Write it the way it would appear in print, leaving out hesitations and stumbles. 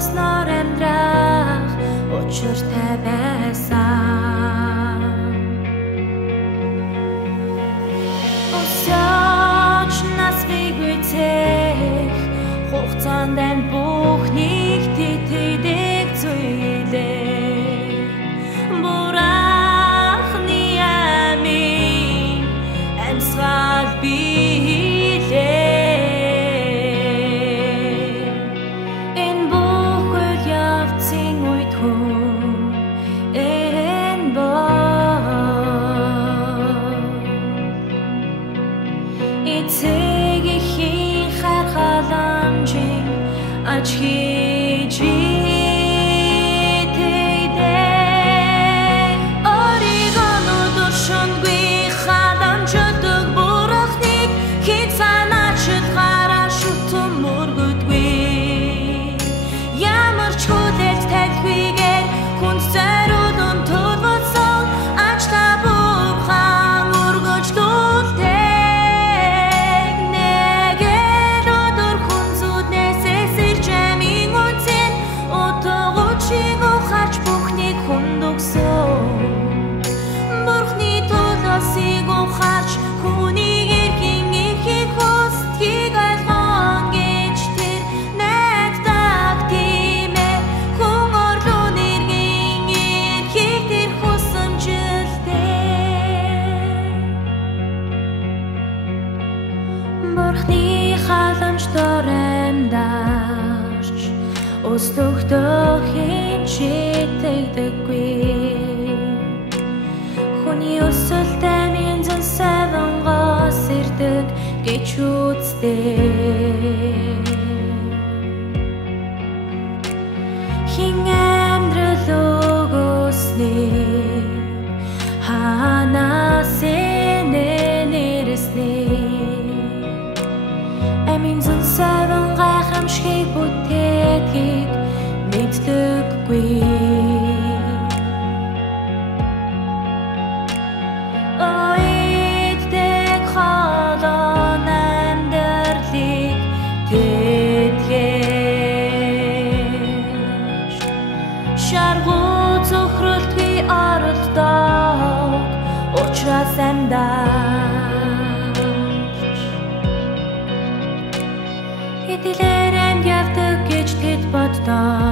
болсноор амьдрах учиртай байсан. Өсөж нас вигүйцэх хугацаанд энэ бүхнийг тэтгэдэг зүйлээ бурахны амийн амьсгал билээ. Энэ бүх үйл явцын үед хүн энэ эцэг ихийн хар халамжийн аж хийж Бурхны халамжтойр амьдарч өстөгдөх хинчэтгэдэггүй хүний өсөлт амийн зэн савангаас ирдэг гэж үздэг. Хин амьдрал өгөөсний ханаас амийн зэн саван гайхамшиг бүтээдгийг мэддэггүй. Ойддаг холон амьдралыг тэтгэж шаргуу зөвхрөлтгүй оролдог учраас амьдарч хэдийгээр амьд явдаг гэж тэд боддог.